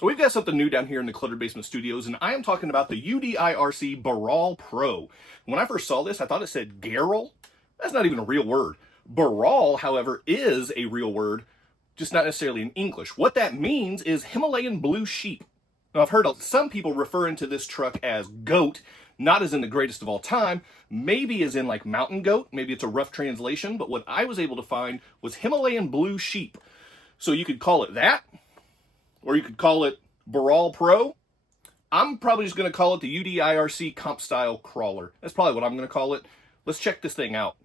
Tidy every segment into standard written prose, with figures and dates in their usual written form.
We've got something new down here in the Cluttered Basement Studios, and I am talking about the UDIRC Bharal Pro. When I first saw this, I thought it said Garrel. That's not even a real word. Bharal, however, is a real word, just not necessarily in English. What that means is Himalayan blue sheep. Now, I've heard some people referring to this truck as goat, not as in the greatest of all time, maybe as in like mountain goat, maybe it's a rough translation, but what I was able to find was Himalayan blue sheep. So you could call it that, or you could call it Bharal Pro. I'm probably just going to call it the UDIRC Comp Style Crawler. That's probably what I'm going to call it. Let's check this thing out.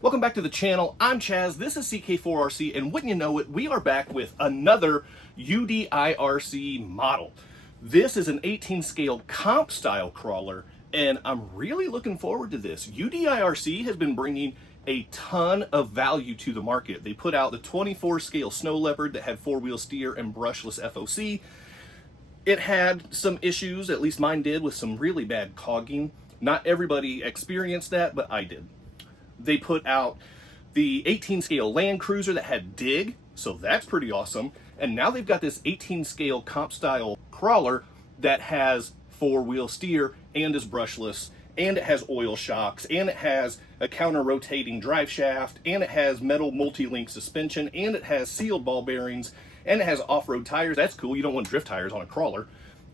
Welcome back to the channel. I'm Chaz. This is CK4RC, and wouldn't you know it, we are back with another UDIRC model. This is an 18 scale comp style crawler, and I'm really looking forward to this. UDIRC has been bringing a ton of value to the market. They put out the 24 scale Snow Leopard that had 4-wheel steer and brushless FOC. It had some issues, at least mine did, with some really bad cogging. Not everybody experienced that, but I did. They put out the 18 scale Land Cruiser that had dig, so that's pretty awesome. And now they've got this 18 scale comp style crawler that has 4-wheel steer and is brushless, and it has oil shocks, and it has a counter-rotating drive shaft, and it has metal multi-link suspension, and it has sealed ball bearings, and it has off-road tires. That's cool. You don't want drift tires on a crawler.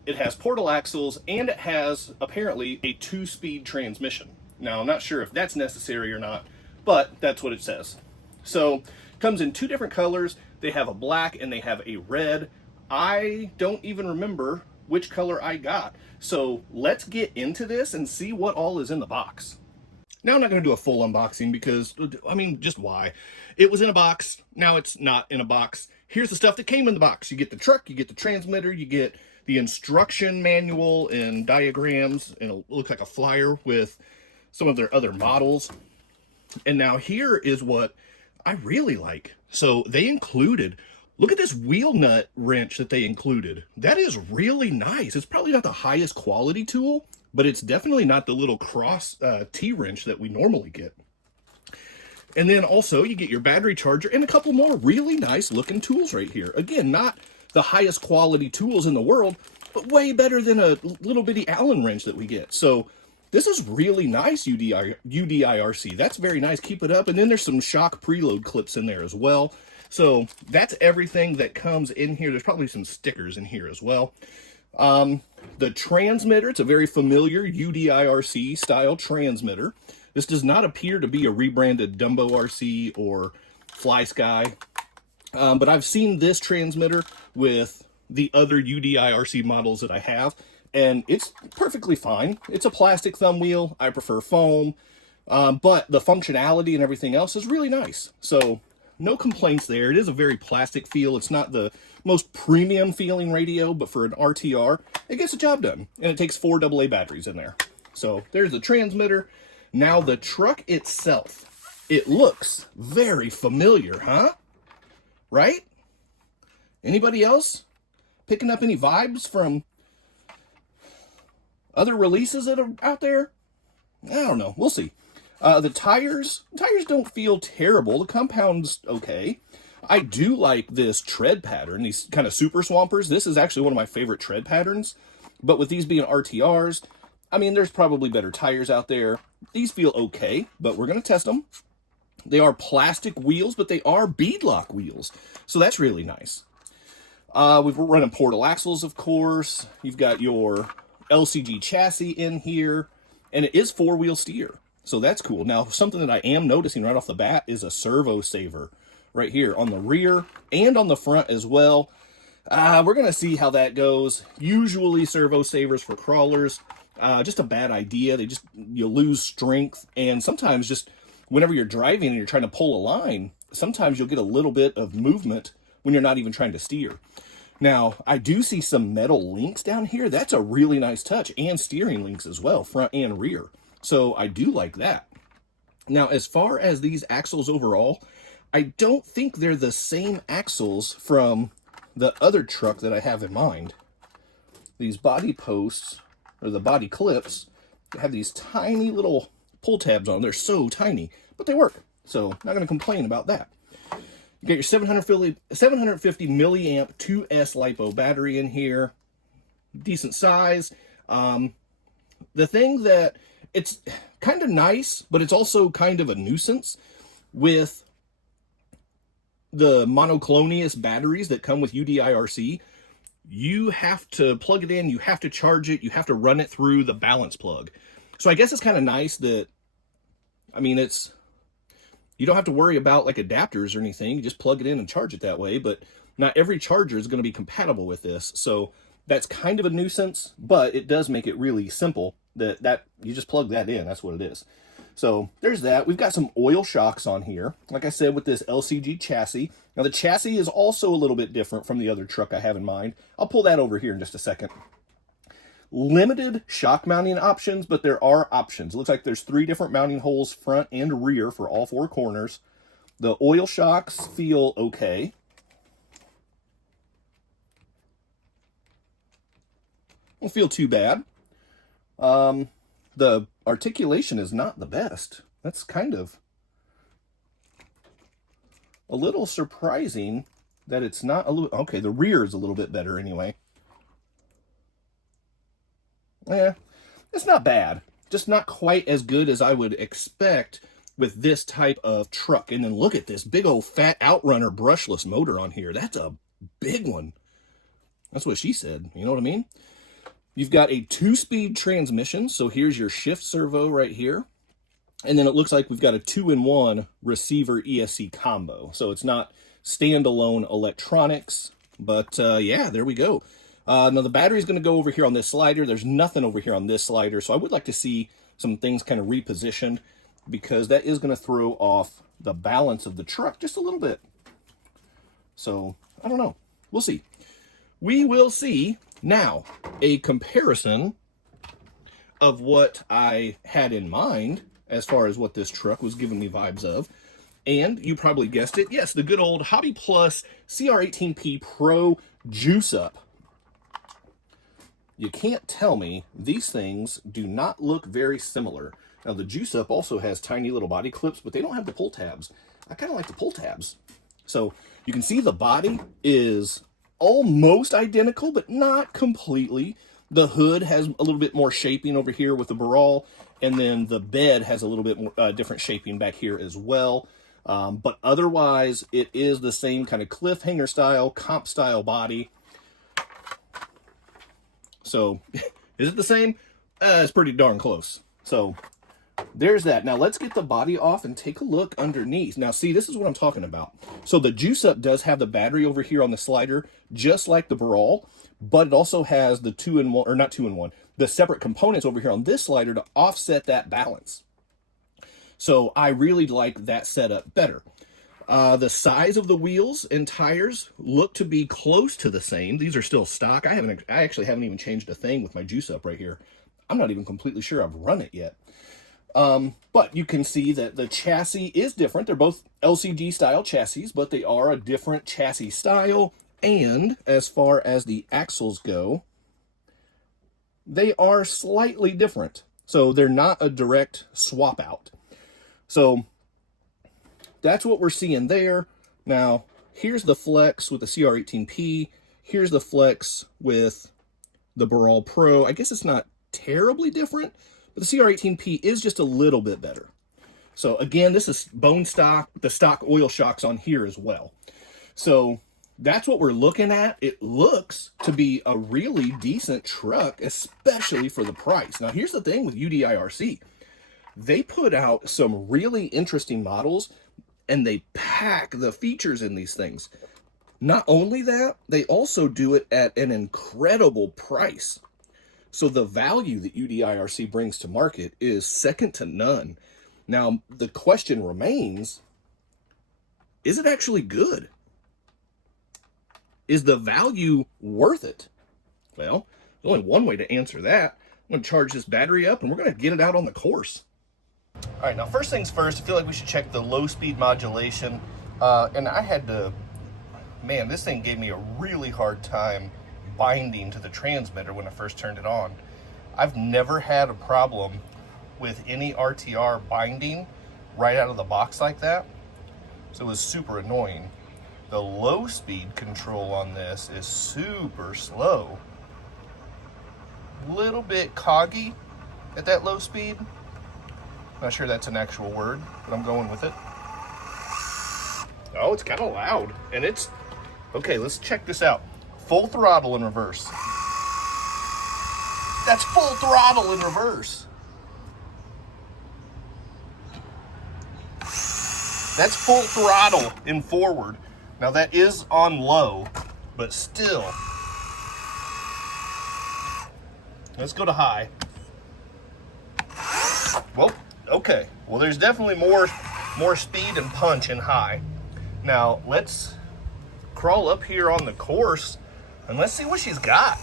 It has portal axles, and it has, apparently, a 2-speed transmission. Now, I'm not sure if that's necessary or not, but that's what it says. So, it comes in 2 different colors. They have a black and they have a red. I don't even remember which color I got. So let's get into this and see what all is in the box. Now I'm not going to do a full unboxing because, I mean, just why? It was in a box, now it's not in a box. Here's the stuff that came in the box. You get the truck, you get the transmitter, you get the instruction manual and diagrams, and it looks like a flyer with some of their other models. And now here is what I really like. So they included, look at this wheel nut wrench that they included. That is really nice. It's probably not the highest quality tool, but it's definitely not the little cross T-wrench that we normally get. And then also you get your battery charger and a couple more really nice looking tools right here. Again, not the highest quality tools in the world, but way better than a little bitty Allen wrench that we get. So this is really nice, UDIRC. That's very nice. Keep it up. And then there's some shock preload clips in there as well. So that's everything that comes in here. There's probably some stickers in here as well. The transmitter, it's a very familiar UDIRC style transmitter. This does not appear to be a rebranded Dumbo RC or Fly Sky. But I've seen this transmitter with the other UDIRC models that I have, and it's perfectly fine. It's a plastic thumb wheel. I prefer foam, but the functionality and everything else is really nice. So no complaints there. It is a very plastic feel. It's not the most premium feeling radio, but for an RTR, it gets the job done. And it takes 4 AA batteries in there. So there's the transmitter. Now the truck itself, it looks very familiar, huh? Right? Anybody else picking up any vibes from other releases that are out there? I don't know. We'll see. The tires don't feel terrible. The compound's okay. I do like this tread pattern, these kind of super swampers. This is actually one of my favorite tread patterns. But with these being RTRs, I mean, there's probably better tires out there. These feel okay, but we're going to test them. They are plastic wheels, but they are beadlock wheels. So that's really nice. We've running portal axles, of course. You've got your LCG chassis in here, and it is 4-wheel steer. So that's cool. Now, something that I am noticing right off the bat is a servo saver right here on the rear and on the front as well. We're going to see how that goes. Usually servo savers for crawlers, just a bad idea. You lose strength, and sometimes just whenever you're driving and you're trying to pull a line, sometimes you'll get a little bit of movement when you're not even trying to steer. Now, I do see some metal links down here. That's a really nice touch, and steering links as well, front and rear. So I do like that. Now, as far as these axles overall, I don't think they're the same axles from the other truck that I have in mind. These body posts, or the body clips, have these tiny little pull tabs on. They're so tiny, but they work. So not going to complain about that. You got your 750 milliamp 2S LiPo battery in here. Decent size. The thing that it's kind of nice, but it's also kind of a nuisance with the monoclonius batteries that come with UDIRC. You have to plug it in, you have to charge it, you have to run it through the balance plug. So I guess it's kind of nice that, I mean, you don't have to worry about like adapters or anything. You just plug it in and charge it that way, but not every charger is going to be compatible with this. So that's kind of a nuisance, but it does make it really simple that you just plug that in. That's what it is. So there's that. We've got some oil shocks on here, like I said, with this LCG chassis. Now the chassis is also a little bit different from the other truck I have in mind. I'll pull that over here in just a second. Limited shock mounting options, but there are options. It looks like there's 3 different mounting holes, front and rear, for all 4 corners. The oil shocks feel okay. Don't feel too bad. The articulation is not the best. That's kind of a little surprising that it's not a little... Okay, the rear is a little bit better anyway. Yeah, it's not bad. Just not quite as good as I would expect with this type of truck. And then look at this big old fat Outrunner brushless motor on here. That's a big one. That's what she said. You know what I mean? You've got a 2-speed transmission. So here's your shift servo right here. And then it looks like we've got a 2-in-1 receiver ESC combo. So it's not standalone electronics, but yeah, there we go. Now the battery is going to go over here on this slider. There's nothing over here on this slider. So I would like to see some things kind of repositioned, because that is going to throw off the balance of the truck just a little bit. So I don't know. We'll see. We will see. Now, a comparison of what I had in mind as far as what this truck was giving me vibes of. And you probably guessed it. Yes, the good old Hobby Plus CR18P Pro Juice Up. You can't tell me these things do not look very similar. Now, the Juice Up also has tiny little body clips, but they don't have the pull tabs. I kind of like the pull tabs. So you can see the body is almost identical, but not completely. The hood has a little bit more shaping over here with the Bharal, and then the bed has a little bit more different shaping back here as well. But otherwise, it is the same kind of cliffhanger style, comp style body. So, is it the same? It's pretty darn close. So, there's that. Now, let's get the body off and take a look underneath. Now, see, this is what I'm talking about. So, the Juice Up does have the battery over here on the slider, just like the Bharal, but it also has the 2-in-1, or not 2-in-1, the separate components over here on this slider to offset that balance. So, I really like that setup better. The size of the wheels and tires look to be close to the same. These are still stock. I actually haven't even changed a thing with my Juice Up right here. I'm not even completely sure I've run it yet. But you can see that the chassis is different. They're both LCG style chassis, but they are a different chassis style. And as far as the axles go, they are slightly different. So they're not a direct swap out. So that's what we're seeing there. Now, here's the Flex with the CR18P. Here's the Flex with the Bharal Pro. I guess it's not terribly different, but the CR18P is just a little bit better. So again, this is bone stock, the stock oil shocks on here as well. So that's what we're looking at. It looks to be a really decent truck, especially for the price. Now, here's the thing with UDIRC. They put out some really interesting models, and they pack the features in these things. Not only that, they also do it at an incredible price. So the value that UDIRC brings to market is second to none. Now, the question remains, is it actually good? Is the value worth it? Well, there's only one way to answer that. I'm going to charge this battery up, and we're going to get it out on the course. All right, now first things first, I feel like we should check the low speed modulation. And I had to, man, this thing gave me a really hard time binding to the transmitter when I first turned it on. I've never had a problem with any RTR binding right out of the box like that. So it was super annoying. The low speed control on this is super slow. Little bit coggy at that low speed. Not sure that's an actual word, but I'm going with it. Oh, it's kind of loud. And it's, okay, let's check this out. Full throttle in reverse. That's full throttle in reverse. That's full throttle in forward. Now that is on low, but still. Let's go to high. Well, okay. Well, there's definitely more speed and punch in high. Now, let's crawl up here on the course and let's see what she's got.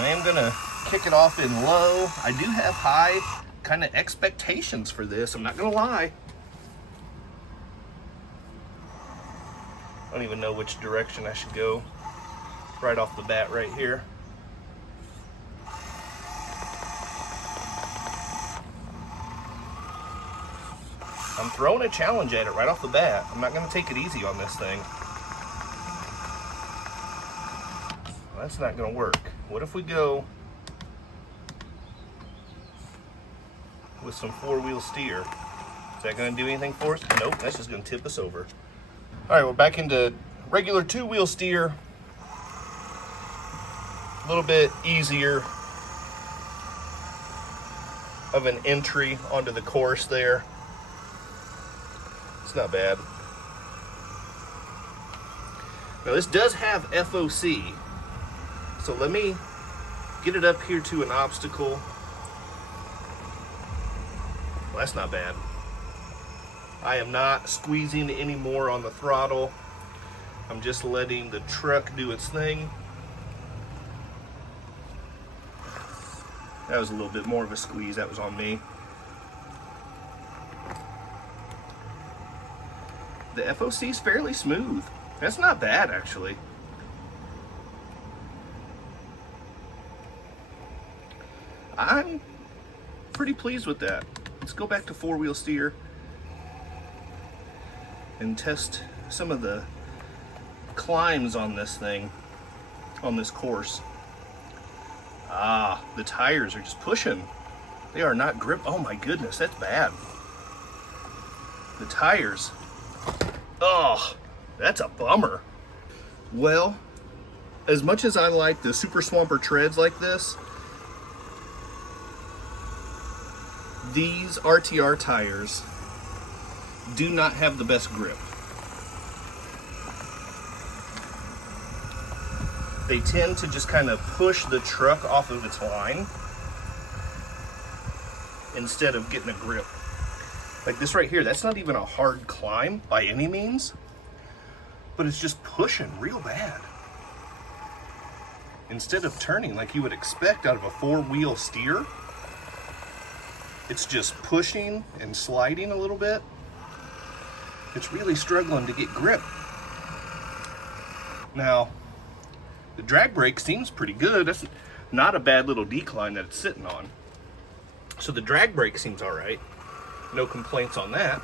I am gonna kick it off in low. I do have high kind of expectations for this, I'm not gonna lie. I don't even know which direction I should go right off the bat right here. I'm throwing a challenge at it right off the bat. I'm not gonna take it easy on this thing. Well, that's not gonna work. What if we go with some four-wheel steer? Is that gonna do anything for us? Nope, that's just gonna tip us over. All right, we're back into regular two-wheel steer. A little bit easier of an entry onto the course there. It's not bad. Now this does have FOC, so let me get it up here to an obstacle. Well, that's not bad. I am not squeezing any more on the throttle. I'm just letting the truck do its thing. That was a little bit more of a squeeze. That was on me. The FOC is fairly smooth. That's not bad, actually. I'm pretty pleased with that. Let's go back to four-wheel steer and test some of the climbs on this thing, on this course. Ah, the tires are just pushing. They are not grip. Oh my goodness, that's bad. The tires. Oh, that's a bummer. Well, as much as I like the Super Swamper treads like this, these RTR tires do not have the best grip. They tend to just kind of push the truck off of its line instead of getting a grip. Like this right here, that's not even a hard climb by any means, but it's just pushing real bad. Instead of turning like you would expect out of a four-wheel steer, it's just pushing and sliding a little bit. It's really struggling to get grip. Now, the drag brake seems pretty good. That's not a bad little decline that it's sitting on. So the drag brake seems all right. No complaints on that.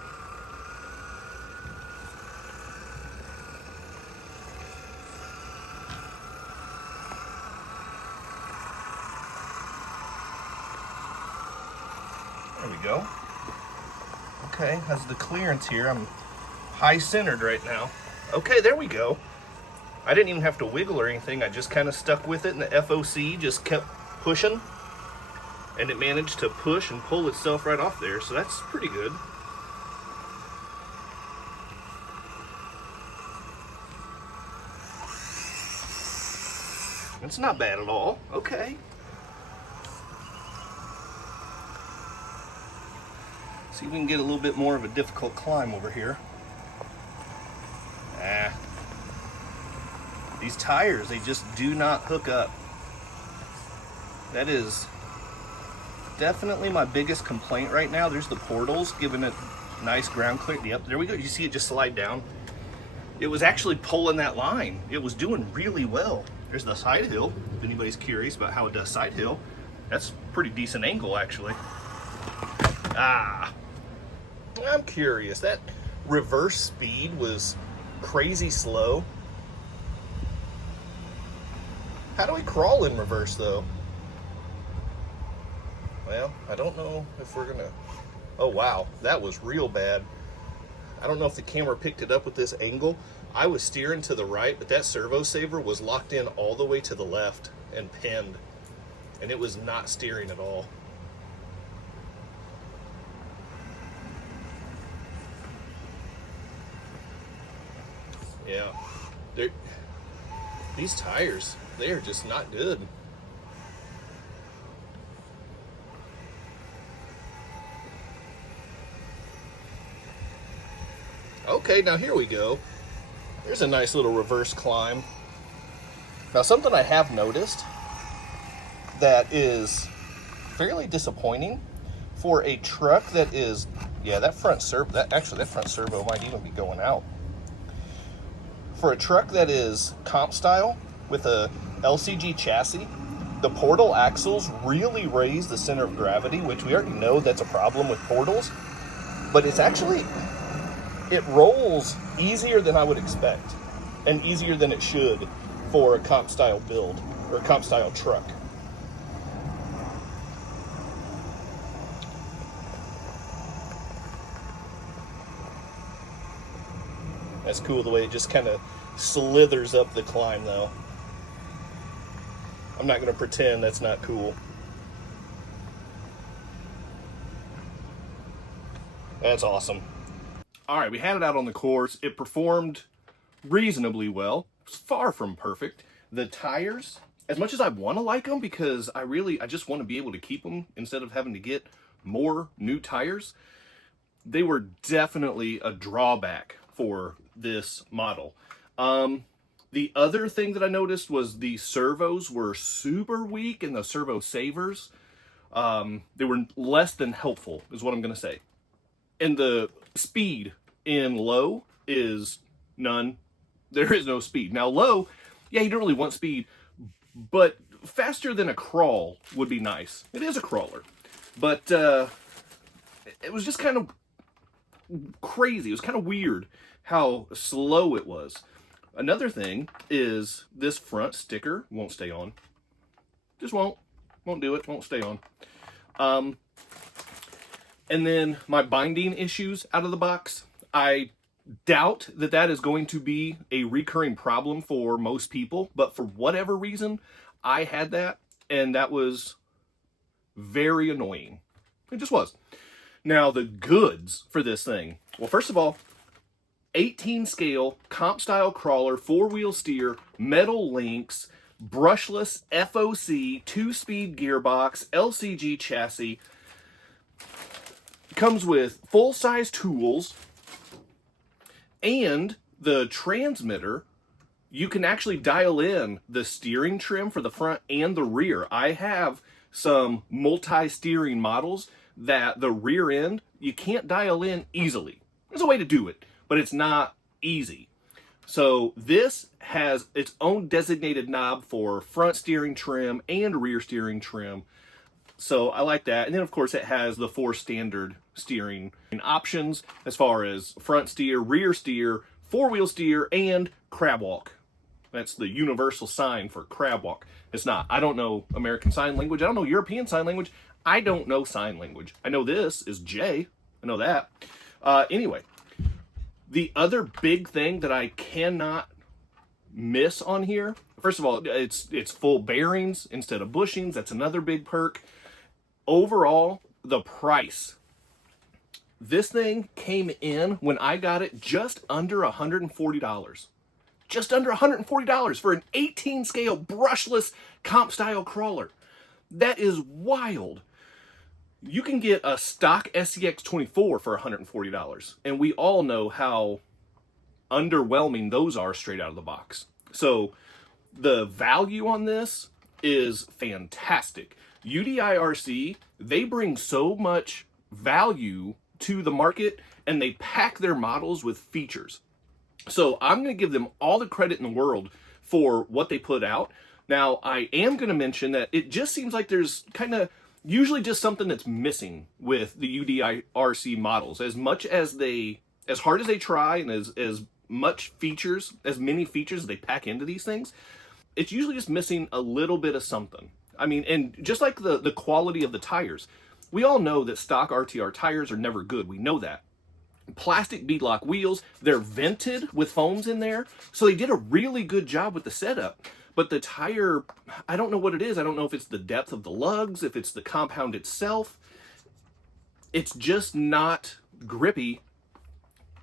There we go. Okay, how's the clearance here? I'm high centered right now. Okay, there we go. I didn't even have to wiggle or anything. I just kind of stuck with it, and the FOC just kept pushing, and it managed to push and pull itself right off there, so that's pretty good. It's not bad at all. Okay. See if we can get a little bit more of a difficult climb over here. These tires, they just do not hook up. That is definitely my biggest complaint right now. There's the portals giving it nice ground clear. Yep, there we go. You see it just slide down. It was actually pulling that line. It was doing really well. There's the side hill, if anybody's curious about how it does side hill. That's a pretty decent angle, actually. Ah, I'm curious. That reverse speed was crazy slow. How do we crawl in reverse though? Well, I don't know if we're gonna... Oh wow, that was real bad. I don't know if the camera picked it up with this angle. I was steering to the right, but that servo saver was locked in all the way to the left and pinned, and it was not steering at all. Yeah, these tires, they are just not good. Okay, now here we go. There's a nice little reverse climb. Now something I have noticed that is fairly disappointing for a truck that is, yeah, that front servo might even be going out. For a truck that is comp style with a LCG chassis, the portal axles really raise the center of gravity, which we already know that's a problem with portals, but it's actually, it rolls easier than I would expect and easier than it should for a comp style build or comp style truck. That's cool the way it just kind of slithers up the climb though. I'm not going to pretend that's not cool. That's awesome. All right, we had it out on the course. It performed reasonably well. It's far from perfect. The tires, as much as I want to like them because I just want to be able to keep them instead of having to get more new tires, they were definitely a drawback for this model. The other thing that I noticed was the servos were super weak and the servo savers, they were less than helpful is what I'm going to say. And the speed in low is none. There is no speed. Now low, yeah, you don't really want speed, but faster than a crawl would be nice. It is a crawler, but it was just kind of crazy. It was kind of weird how slow it was. Another thing is this front sticker won't stay on. Just won't do it, won't stay on. And then my binding issues out of the box, I doubt that that is going to be a recurring problem for most people, but for whatever reason, I had that, and that was very annoying. It just was. Now, the goods for this thing. Well, first of all, 18 scale, comp style crawler, 4-wheel steer, metal links, brushless FOC, 2-speed gearbox, LCG chassis. Comes with full-size tools, and the transmitter, you can actually dial in the steering trim for the front and the rear. I have some multi-steering models that the rear end, you can't dial in easily. There's a way to do it, but it's not easy. So this has its own designated knob for front steering trim and rear steering trim. So I like that. And then of course it has the 4 standard steering options as far as front steer, rear steer, 4-wheel steer, and crab walk. That's the universal sign for crab walk. It's not. I don't know American Sign Language. I don't know European Sign Language. I don't know sign language. I know this is J. I know that. Anyway, the other big thing that I cannot miss on here, first of all, it's full bearings instead of bushings. That's another big perk. Overall, the price. This thing came in when I got it just under $140. Just under $140 for an 18 scale brushless comp style crawler. That is wild. You can get a stock UCX1804 for $140, and we all know how underwhelming those are straight out of the box. So the value on this is fantastic. UDIRC, they bring so much value to the market, and they pack their models with features. So I'm going to give them all the credit in the world for what they put out. Now, I am going to mention that it just seems like there's kind of usually just something that's missing with the UDIRC models. As much as they as hard as they try and as many features as they pack into these things, it's usually just missing a little bit of something. I mean, and just like the quality of the tires, we all know that stock RTR tires are never good. We know that. Plastic beadlock wheels, they're vented with foams in there, so they did a really good job with the setup. But the tire, I don't know what it is. I don't know if it's the depth of the lugs, if it's the compound itself. It's just not grippy,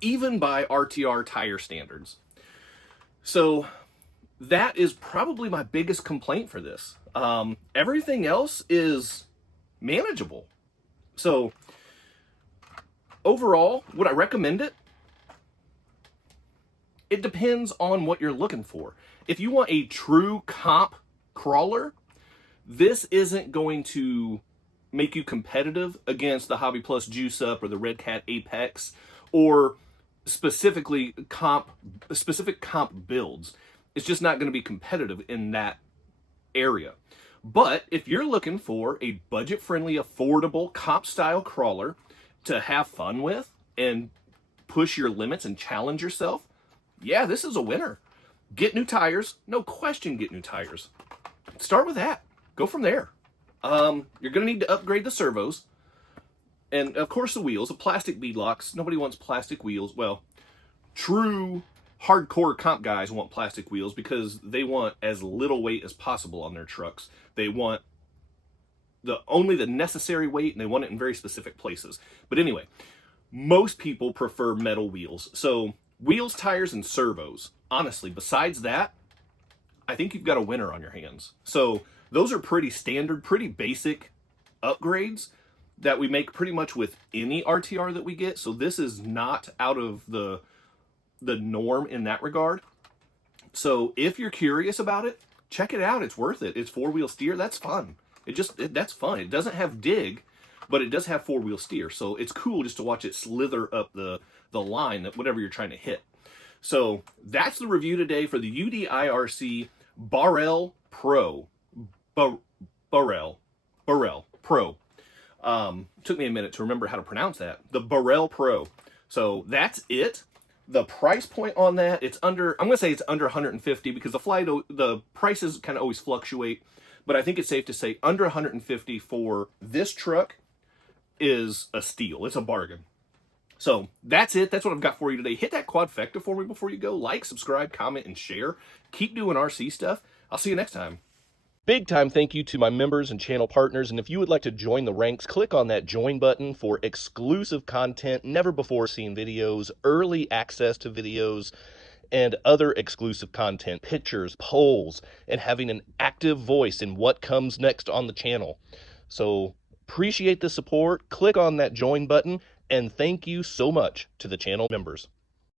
even by RTR tire standards. So that is probably my biggest complaint for this. Everything else is manageable. So overall, would I recommend it? It depends on what you're looking for. If you want a true comp crawler, this isn't going to make you competitive against the Hobby Plus Juice Up or the Red Cat Apex or specific comp builds. It's just not going to be competitive in that area. But if you're looking for a budget-friendly, affordable comp-style crawler to have fun with and push your limits and challenge yourself, yeah, this is a winner. Get new tires. No question, get new tires. Start with that. Go from there. You're going to need to upgrade the servos. And, of course, the wheels. The plastic beadlocks. Nobody wants plastic wheels. Well, true hardcore comp guys want plastic wheels because they want as little weight as possible on their trucks. They want only the necessary weight, and they want it in very specific places. But anyway, most people prefer metal wheels. So wheels, tires, and servos. Honestly, besides that, I think you've got a winner on your hands. So those are pretty standard, pretty basic upgrades that we make pretty much with any RTR that we get. So this is not out of the norm in that regard. So if you're curious about it, check it out. It's worth it. It's four-wheel steer. That's fun. That's fun. It doesn't have dig, but it does have four-wheel steer. So it's cool just to watch it slither up the line, that whatever you're trying to hit. So that's the review today for the UDIRC Bharal Pro. Bharal Pro. Took me a minute to remember how to pronounce that. The Bharal Pro. So that's it. The price point on that, I'm going to say it's under 150 because the prices kind of always fluctuate. But I think it's safe to say under 150 for this truck is a steal. It's a bargain. So that's it. That's what I've got for you today. Hit that quadfecta for me before you go. Like, subscribe, comment, and share. Keep doing RC stuff. I'll see you next time. Big time thank you to my members and channel partners. And if you would like to join the ranks, click on that join button for exclusive content, never before seen videos, early access to videos, and other exclusive content, pictures, polls, and having an active voice in what comes next on the channel. So appreciate the support. Click on that join button, and thank you so much to the channel members.